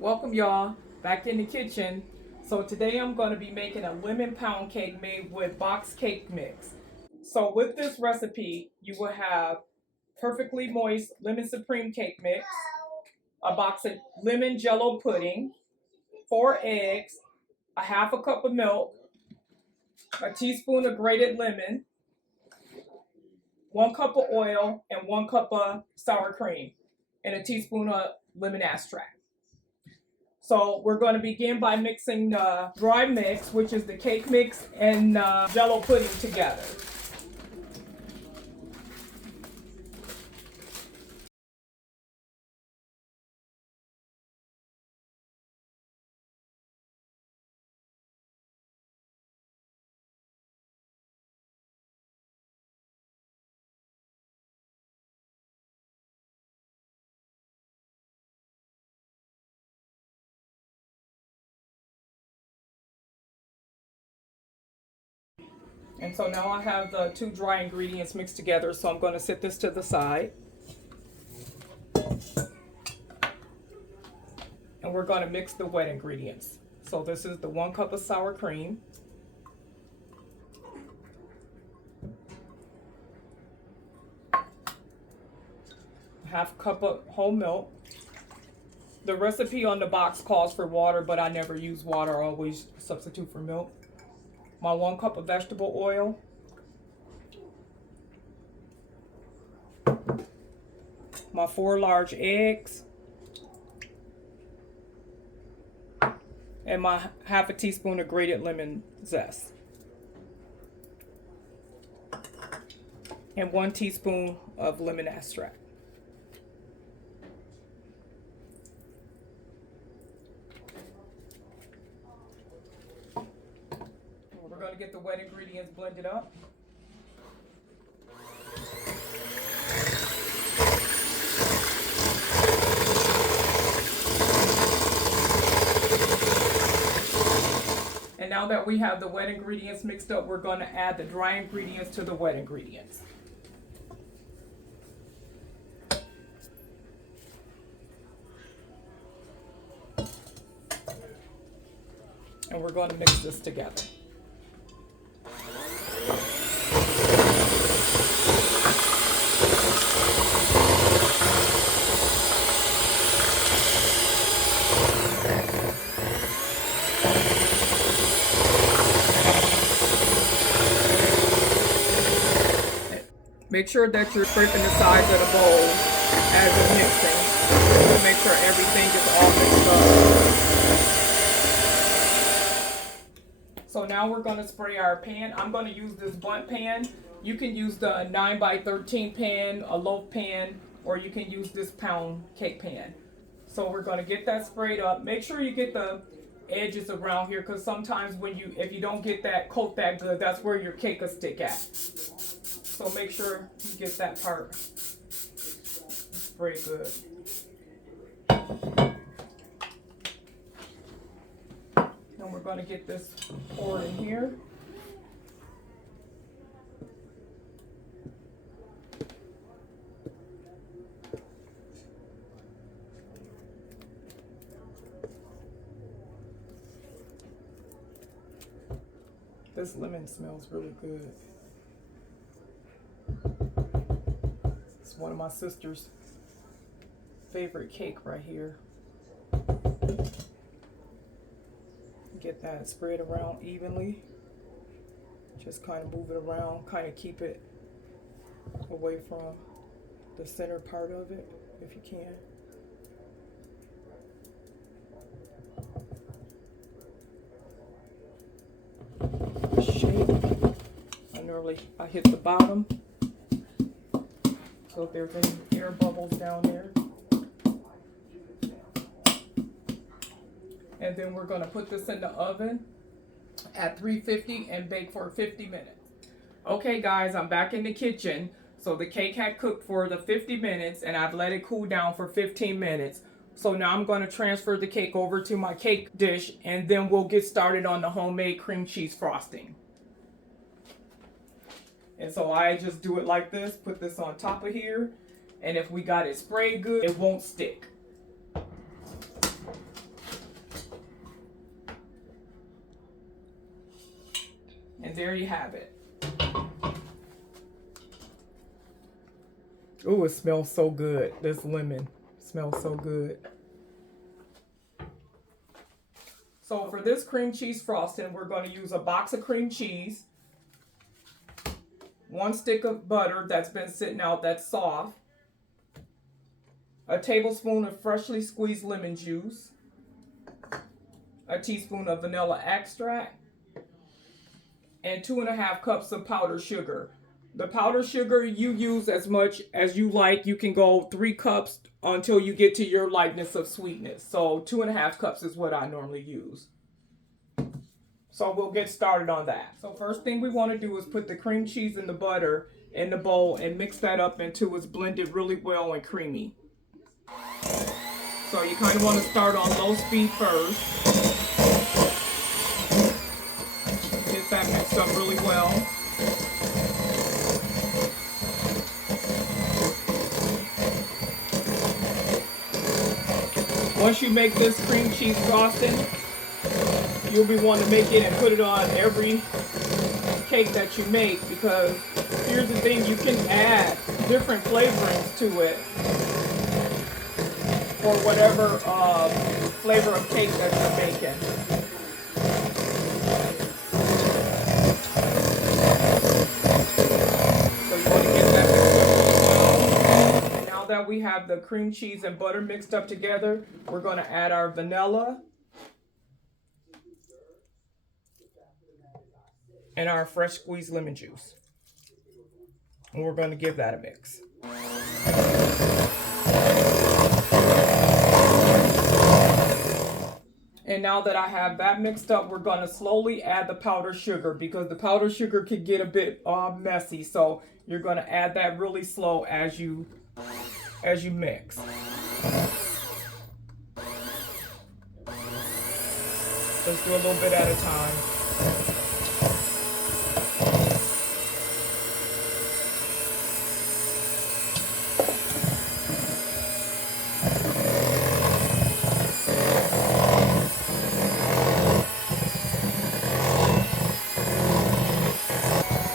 Welcome y'all back in the kitchen. So today I'm going to be making a lemon pound cake made with box cake mix. So with this recipe you will have perfectly moist lemon supreme cake mix, a box of lemon jello pudding, 4 eggs, a half a cup of milk, a teaspoon of grated lemon, 1 cup of oil, and 1 cup of sour cream, and a teaspoon of lemon extract. So we're going to begin by mixing the dry mix, which is the cake mix and jello pudding together. And so now I have the 2 dry ingredients mixed together, so I'm going to set this to the side. And we're going to mix the wet ingredients. So this is the 1 cup of sour cream, half cup of whole milk. The recipe on the box calls for water, but I never use water. I always substitute for milk. My 1 cup of vegetable oil, my 4 large eggs, and my half a teaspoon of grated lemon zest, and 1 teaspoon of lemon extract. We're going to get the wet ingredients blended up. And now that we have the wet ingredients mixed up, we're going to add the dry ingredients to the wet ingredients. And we're going to mix this together. Make sure that you're scraping the sides of the bowl as you're mixing to make sure everything is all mixed up. So now we're going to spray our pan. I'm going to use this bunt pan. You can use the 9x13 pan, a loaf pan, or you can use this pound cake pan. So we're going to get that sprayed up. Make sure you get the edges around here, because sometimes if you don't get that coat that good, that's where your cake will stick at. So make sure you get that part sprayed good. Then we're going to get this poured in here. This lemon smells really good. It's one of my sister's favorite cake right here. Get that spread around evenly. Just kind of move it around, kind of keep it away from the center part of it if you can. Shake. I hit the bottom, so if there's any air bubbles down there. And then we're going to put this in the oven at 350 and bake for 50 minutes. Okay guys, I'm back in the kitchen. So the cake had cooked for the 50 minutes and I've let it cool down for 15 minutes. So now I'm going to transfer the cake over to my cake dish, and then we'll get started on the homemade cream cheese frosting. And so I just do it like this, put this on top of here, and if we got it sprayed good, it won't stick. And there you have it. Oh, it smells so good. This lemon smells so good. So for this cream cheese frosting, we're going to use a box of cream cheese, 1 stick of butter that's been sitting out that's soft, a tablespoon of freshly squeezed lemon juice, a teaspoon of vanilla extract, and 2.5 cups of powdered sugar. The powdered sugar you use as much as you like. You can go 3 cups until you get to your likeness of sweetness. So 2.5 cups is what I normally use. So we'll get started on that. So first thing we want to do is put the cream cheese and the butter in the bowl and mix that up until it's blended really well and creamy. So you kind of want to start on low speed first. Get that mixed up really well. Once you make this cream cheese frosting, you'll be wanting to make it and put it on every cake that you make, because here's the thing, you can add different flavorings to it for whatever flavor of cake that you're making. So you want to get that mixed up really well. And now that we have the cream cheese and butter mixed up together, we're going to add our vanilla and our fresh squeezed lemon juice. And we're going to give that a mix. And now that I have that mixed up, we're going to slowly add the powdered sugar, because the powdered sugar could get a bit messy. So you're going to add that really slow as you mix. Just do a little bit at a time.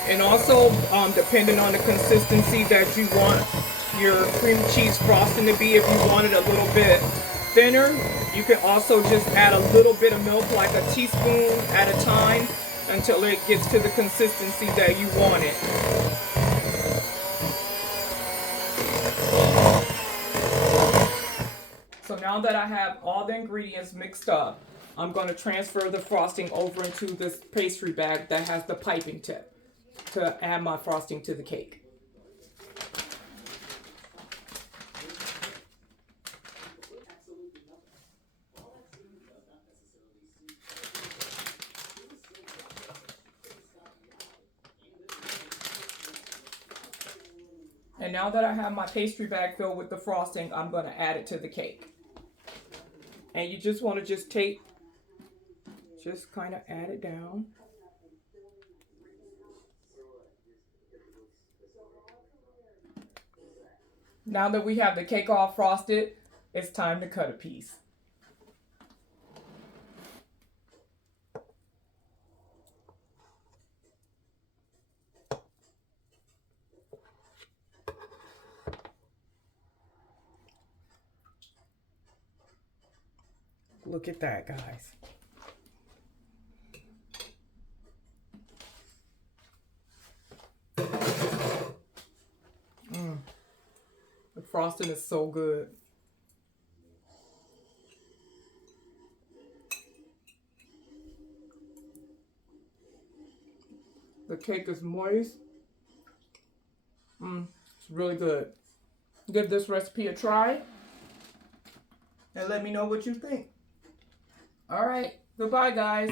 And also, depending on the consistency that you want your cream cheese frosting to be, if you want it a little bit thinner, you can also just add a little bit of milk, like a teaspoon at a time, until it gets to the consistency that you want it. So now that I have all the ingredients mixed up, I'm going to transfer the frosting over into this pastry bag that has the piping tip to add my frosting to the cake. And now that I have my pastry bag filled with the frosting, I'm going to add it to the cake. And you just want to just kind of add it down. Now that we have the cake all frosted, it's time to cut a piece. Look at that, guys. The frosting is so good. The cake is moist. It's really good. Give this recipe a try and let me know what you think. All right. Goodbye, guys.